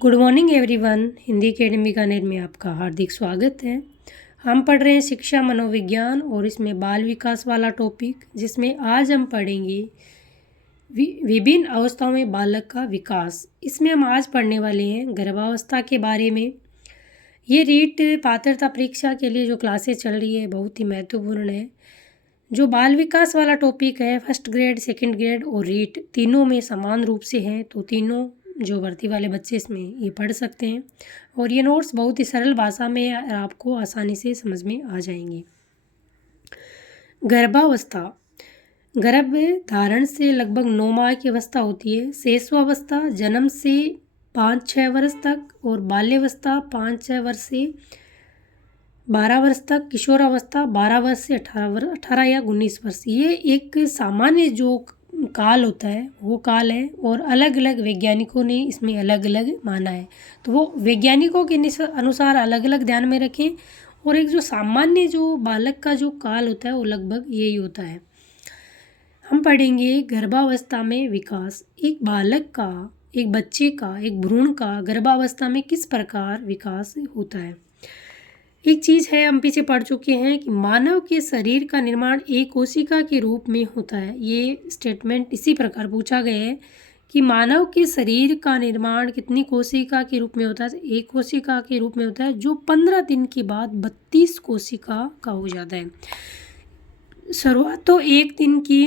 Good morning everyone. Hindi academy Bikaner में आपका हार्दिक स्वागत है। हम पढ़ रहे हैं शिक्षा मनोविज्ञान और इसमें बाल विकास वाला टॉपिक, जिसमें आज हम पढ़ेंगे विभिन्न अवस्थाओं में बालक का विकास। इसमें हम आज पढ़ने वाले हैं गर्भावस्था के बारे में। ये रीट पात्रता परीक्षा के लिए जो क्लासेस चल रही है बहुत ही महत्वपूर्ण है। जो बाल विकास वाला टॉपिक है फर्स्ट ग्रेड, सेकंड ग्रेड और रीट तीनों में समान रूप से है, तो तीनों जो भर्ती वाले बच्चे इसमें ये पढ़ सकते हैं और ये नोट्स बहुत ही सरल भाषा में आपको आसानी से समझ में आ जाएंगे। गर्भावस्था गर्भ धारण से लगभग 9 माह की अवस्था होती है। शिशुअवस्था जन्म से 5-6 वर्ष तक और बाल्यावस्था 5-6 वर्ष से 12 वर्ष तक, किशोरावस्था 12 वर्ष से 18 या 19 वर्ष। ये एक सामान्य जो काल होता है वो काल है और अलग अलग वैज्ञानिकों ने इसमें अलग अलग माना है, तो वो वैज्ञानिकों के अनुसार अलग अलग ध्यान में रखें। और एक जो सामान्य जो बालक का जो काल होता है वो लगभग यही होता है। हम पढ़ेंगे गर्भावस्था में विकास। एक बालक का, एक बच्चे का, एक भ्रूण का गर्भावस्था में किस प्रकार विकास होता है। एक चीज़ है हम पीछे पढ़ चुके हैं कि मानव के शरीर का निर्माण एक कोशिका के रूप में होता है। ये स्टेटमेंट इसी प्रकार पूछा गया है कि मानव के शरीर का निर्माण कितनी कोशिका के रूप में होता है। एक कोशिका के रूप में होता है, जो 15 दिन के बाद 32 कोशिका का हो जाता है। शुरुआत तो एक दिन की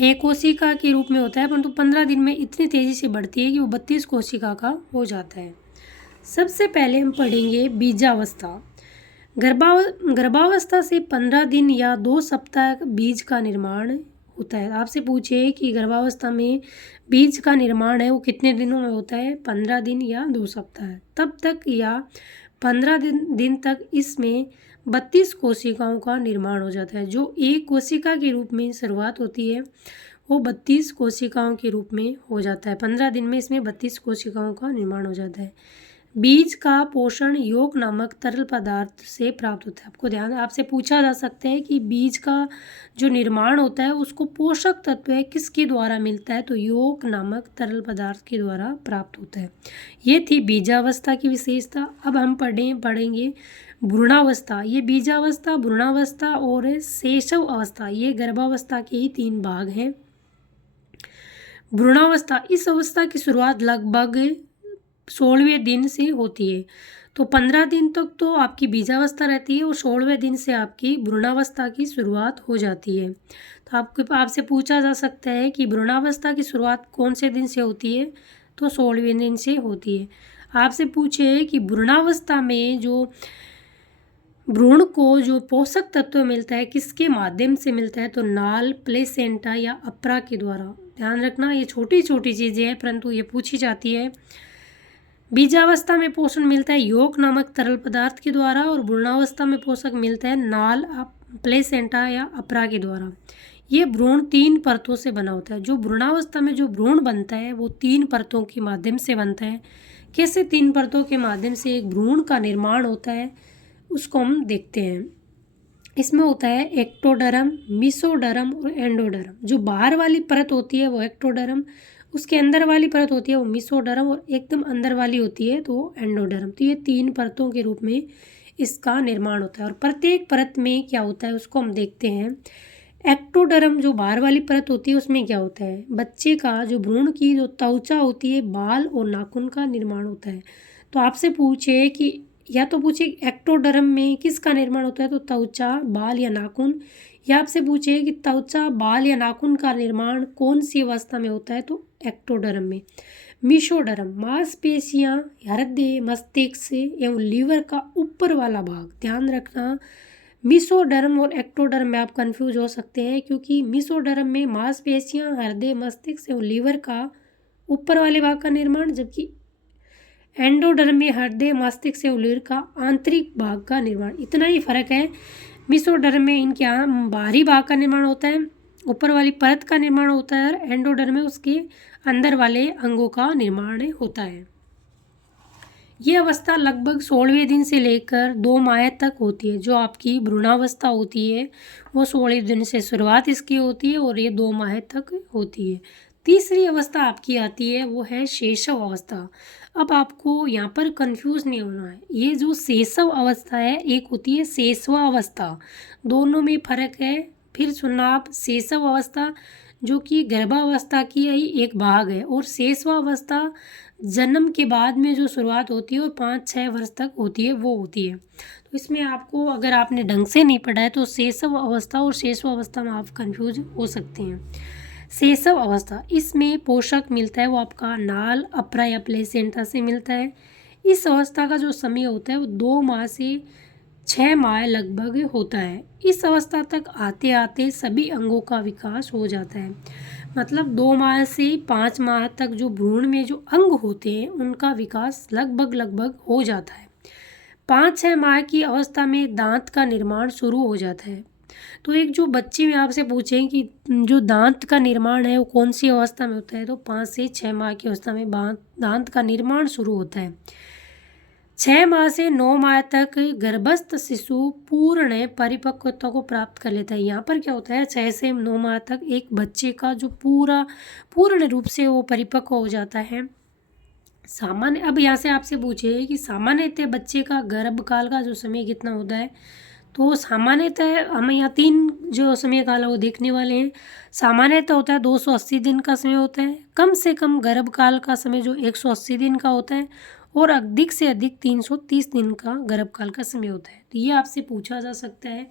एक कोशिका के रूप में होता है, परंतु 15 दिन में इतनी तेज़ी से बढ़ती है कि वो 32 कोशिका का हो जाता है। सबसे पहले हम पढ़ेंगे बीजावस्था। गर्भावस्था से 15 दिन या 2 सप्ताह बीज का निर्माण होता है। आपसे पूछे कि गर्भावस्था में बीज का निर्माण है वो कितने दिनों में होता है, 15 दिन या 2 सप्ताह। तब तक या 15 दिन तक इसमें 32 कोशिकाओं का निर्माण हो जाता है। जो एक कोशिका के रूप में शुरुआत होती है वो 32 कोशिकाओं के रूप में हो जाता है। 15 दिन में इसमें 32 कोशिकाओं का निर्माण हो जाता है। बीज का पोषण योग नामक तरल पदार्थ से प्राप्त होता है। आपको ध्यान आपसे पूछा जा सकता है कि बीज का जो निर्माण होता है उसको पोषक तत्व है किसके द्वारा मिलता है, तो योग नामक तरल पदार्थ के द्वारा प्राप्त होता है। ये थी बीजावस्था की विशेषता। अब हम पढ़ेंगे भ्रूणावस्था। ये बीजावस्था, भ्रूणावस्था और शैशव अवस्था, ये गर्भावस्था के ही 3 भाग हैं। भ्रूणावस्था, इस अवस्था की शुरुआत लगभग 16वें दिन से होती है। तो 15 दिन तक तो आपकी बीजावस्था रहती है और 16वें दिन से आपकी भ्रूणावस्था की शुरुआत हो जाती है। तो आपसे पूछा जा सकता है कि भ्रूणावस्था की शुरुआत कौन से दिन से होती है, तो 16वें दिन से होती है। आपसे पूछे कि भ्रूणावस्था में जो भ्रूण को जो पोषक तत्व मिलता है किसके माध्यम से मिलता है, तो नाल, प्लेसेंटा या अप्रा के द्वारा। ध्यान रखना ये छोटी छोटी चीज़ें हैं परंतु ये पूछी जाती है। बीजावस्था में पोषण मिलता है योग नामक तरल पदार्थ के द्वारा और भ्रूणावस्था में पोषक मिलता है नाल, प्लेसेंटा या अप्रा के द्वारा। ये भ्रूण 3 परतों से बना होता है। जो भ्रूणावस्था में जो भ्रूण बनता है वो 3 परतों के माध्यम से बनता है। कैसे 3 परतों के माध्यम से एक भ्रूण का निर्माण होता है उसको हम देखते हैं। इसमें होता है एक्टोडर्म, मेसोडर्म और एंडोडर्म। जो बाहर वाली परत होती है वो एक्टोडर्म, उसके अंदर वाली परत होती है वो मेसोडर्म और एकदम अंदर वाली होती है तो वो एंडोडर्म। तो ये 3 परतों के रूप में इसका निर्माण होता है और प्रत्येक परत में क्या होता है उसको हम देखते हैं। एक्टोडर्म जो बाहर वाली परत होती है उसमें क्या होता है, बच्चे का जो भ्रूण की जो त्वचा होती है, बाल और नाखून का निर्माण होता है। तो आपसे पूछे कि या तो पूछे एक्टोडर्म में किसका निर्माण होता है, तो त्वचा, बाल या नाखून, या आपसे पूछे कि त्वचा, बाल या नाखून का निर्माण कौन सी अवस्था में होता है, तो एक्टोडर्म में। मेसोडर्म मांसपेशियां, हृदय, मस्तिष्क एवं लीवर का ऊपर वाला भाग। ध्यान रखना मेसोडर्म और एक्टोडर्म में आप कंफ्यूज हो सकते हैं क्योंकि मेसोडर्म में मांसपेशियां, हृदय, मस्तिष्क एवं लीवर का ऊपर वाले भाग का निर्माण, जबकि एंडोडर्म में हृदय, मस्तिष्क एवं लीवर का आंतरिक भाग का निर्माण। इतना ही फर्क है। मेसोडर्म में इनके बाहरी भाग का निर्माण होता है, ऊपर वाली परत का निर्माण होता है, और एंडोडर्म में उसके अंदर वाले अंगों का निर्माण होता है। ये अवस्था लगभग 16वें दिन से लेकर 2 माह तक होती है। जो आपकी भ्रूणावस्था होती है वो 16वें दिन से शुरुआत इसकी होती है और ये 2 माह तक होती है। तीसरी अवस्था आपकी आती है वो है शैशव अवस्था। अब आपको यहाँ पर कंफ्यूज नहीं होना है, ये जो शैशव अवस्था है एक होती है शैशवा अवस्था, दोनों में फर्क है। फिर सुनना आप, शैशव अवस्था जो कि गर्भावस्था की ही एक भाग है, और शैशवा अवस्था जन्म के बाद में जो शुरुआत होती है और 5-6 वर्ष तक होती है वो होती है। तो इसमें आपको, अगर आपने ढंग से नहीं पढ़ा है तो शैशव अवस्था और शैशव अवस्था में आप कंफ्यूज हो सकते हैं। शैशव अवस्था, इसमें पोषक मिलता है वो आपका नाल, अप्रा या प्लेसेंटा से मिलता है। इस अवस्था का जो समय होता है वो 2 माह से 6 माह लगभग होता है। इस अवस्था तक आते आते सभी अंगों का विकास हो जाता है। मतलब 2 माह से 5 माह तक जो भ्रूण में जो अंग होते हैं उनका विकास लगभग हो जाता है। 5-6 माह की अवस्था में दांत का निर्माण शुरू हो जाता है। तो एक जो बच्चे में आपसे पूछें कि जो दांत का निर्माण है वो कौन सी अवस्था में होता है, तो 5 से 6 माह की अवस्था में दांत का निर्माण शुरू होता है। 6 माह से 9 माह तक गर्भस्थ शिशु पूर्ण परिपक्वता को प्राप्त कर लेता है। यहाँ पर क्या होता है, 6 से 9 माह तक एक बच्चे का जो पूर्ण रूप से वो परिपक्व हो जाता है। सामान्य, अब यहाँ से आपसे पूछे कि सामान्यतः बच्चे का गर्भकाल का जो समय कितना होता है, तो सामान्यतः हमें यहाँ 3 जो समय काल है वो देखने वाले हैं। सामान्यतः होता है 280 दिन का समय होता है, कम से कम गर्भकाल का समय जो 180 दिन का होता है, और अधिक से अधिक 330 दिन का गर्भकाल का समय होता है। तो ये आपसे पूछा जा सकता है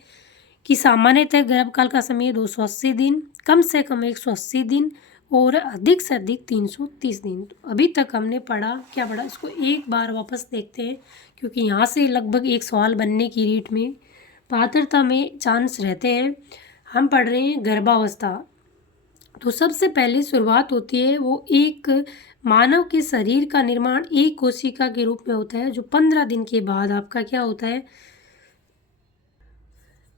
कि सामान्यतः गर्भकाल का समय 280 दिन, कम से कम 180 दिन और अधिक से अधिक 330 दिन। तो अभी तक हमने पढ़ा, क्या पढ़ा, इसको एक बार वापस देखते हैं, क्योंकि यहाँ से लगभग एक सवाल बनने की रीट में, पात्रता में चांस रहते हैं। हम पढ़ रहे हैं गर्भावस्था। तो सबसे पहले शुरुआत होती है वो एक मानव के शरीर का निर्माण एक कोशिका के रूप में होता है, जो 15 दिन के बाद आपका क्या होता है,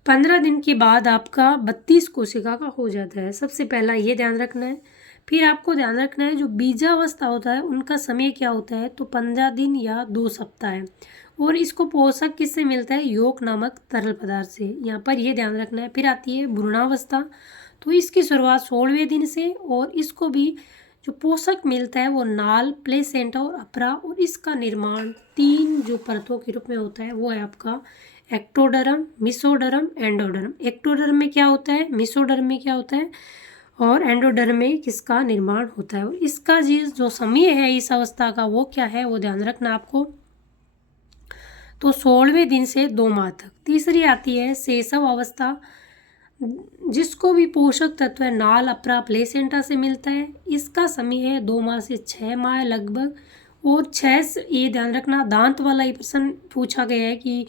15 दिन के बाद आपका 32 कोशिका का हो जाता है। सबसे पहला ये ध्यान रखना है। फिर आपको ध्यान रखना है जो बीजावस्था होता है उनका समय क्या होता है, तो 15 दिन या 2 सप्ताह है, और इसको पोषक किससे मिलता है, योग नामक तरल पदार्थ से। यहाँ पर ये ध्यान रखना है। फिर आती है भ्रूणावस्था, तो इसकी शुरुआत 16वें दिन से, और इसको भी जो पोषक मिलता है वो नाल, प्लेसेंटा और अप्रा, और इसका निर्माण 3 जो परतों के रूप में होता है वो है आपका एक्टोडर्म, मिसोडर्म, एंडोडर्म। एक्टोडर्म में क्या होता है, मिसोडर्म में क्या होता है, और एंडोडर्म में किसका निर्माण होता है, और इसका जो समय है इस अवस्था का वो क्या है, वो ध्यान रखना आपको। तो 16वें दिन से 2 माह तक। तीसरी आती है शैशव अवस्था, जिसको भी पोषक तत्व है नाल, अप्रा, प्लेसेंटा से मिलता है। इसका समय है 2 माह से 6 माह लगभग, और 6 से, ये ध्यान रखना, दांत वाला ही प्रश्न पूछा गया है कि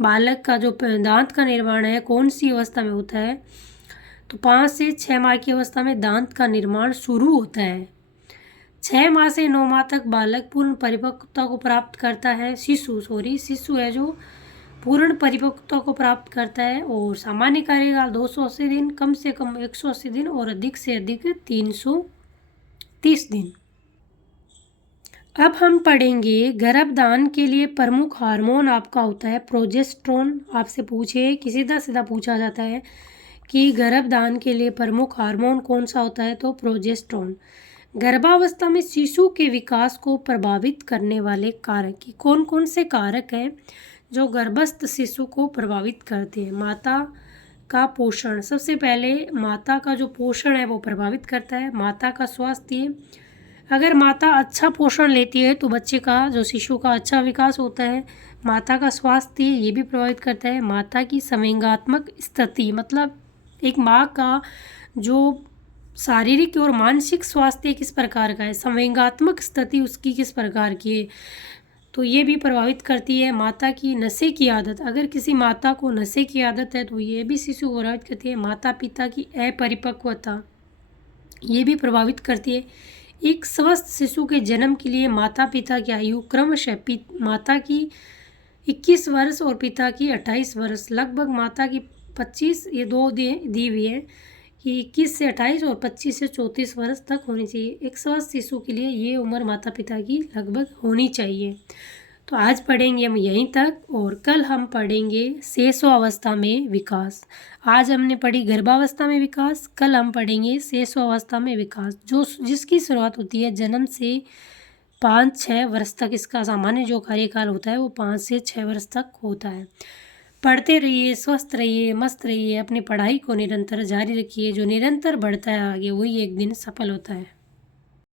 बालक का जो दांत का निर्माण है कौन सी अवस्था में होता है, तो 5 से 6 माह की अवस्था में दांत का निर्माण शुरू होता है। 6 माह से 9 माह तक बालक पूर्ण परिपक्वता को प्राप्त करता है। शिशु है जो पूर्ण परिपक्वता को प्राप्त करता है, और सामान्य कार्यकाल 280 दिन, कम से कम 180 दिन और अधिक से अधिक 330 दिन। अब हम पढ़ेंगे गर्भधान के लिए प्रमुख हार्मोन आपका होता है प्रोजेस्टेरोन। आपसे पूछे कि सीधा पूछा जाता है कि गर्भधान के लिए प्रमुख हार्मोन कौन सा होता है, तो प्रोजेस्टेरोन। गर्भावस्था में शिशु के विकास को प्रभावित करने वाले कारक की कौन कौन से कारक हैं जो गर्भस्थ शिशु को प्रभावित करते हैं। माता का पोषण, सबसे पहले माता का जो पोषण है वो प्रभावित करता है। माता का स्वास्थ्य, अगर माता अच्छा पोषण लेती है तो बच्चे का, जो शिशु का अच्छा विकास होता है। माता का स्वास्थ्य ये भी प्रभावित करता है। माता की संवेगात्मक स्थिति, मतलब एक माँ का जो शारीरिक और मानसिक स्वास्थ्य किस प्रकार का है, संवेगात्मक स्थिति उसकी किस प्रकार की है, तो ये भी प्रभावित करती है। माता की नशे की आदत, अगर किसी माता को नशे की आदत है तो ये भी शिशु को प्रभावित करती है। माता पिता की अपरिपक्वता ये भी प्रभावित करती है। एक स्वस्थ शिशु के जन्म के लिए माता पिता की आयु क्रमशः माता की 21 वर्ष और पिता की 28 वर्ष, लगभग माता की 25, ये दो दी हुई है कि 21 से 28 और 25 से 34 वर्ष तक होनी चाहिए। एक स्वस्थ शिशु के लिए ये उम्र माता पिता की लगभग होनी चाहिए। तो आज पढ़ेंगे हम यहीं तक और कल हम पढ़ेंगे शेषो अवस्था में विकास। आज हमने पढ़ी गर्भावस्था में विकास, कल हम पढ़ेंगे शेषो अवस्था में विकास, जो जिसकी शुरुआत होती है जन्म से 5-6 वर्ष तक। इसका सामान्य जो कार्यकाल होता है वो 5 से 6 वर्ष तक होता है। पढ़ते रहिए, स्वस्थ रहिए, मस्त रहिए, अपनी पढ़ाई को निरंतर जारी रखिए। जो निरंतर बढ़ता है आगे वही एक दिन सफल होता है।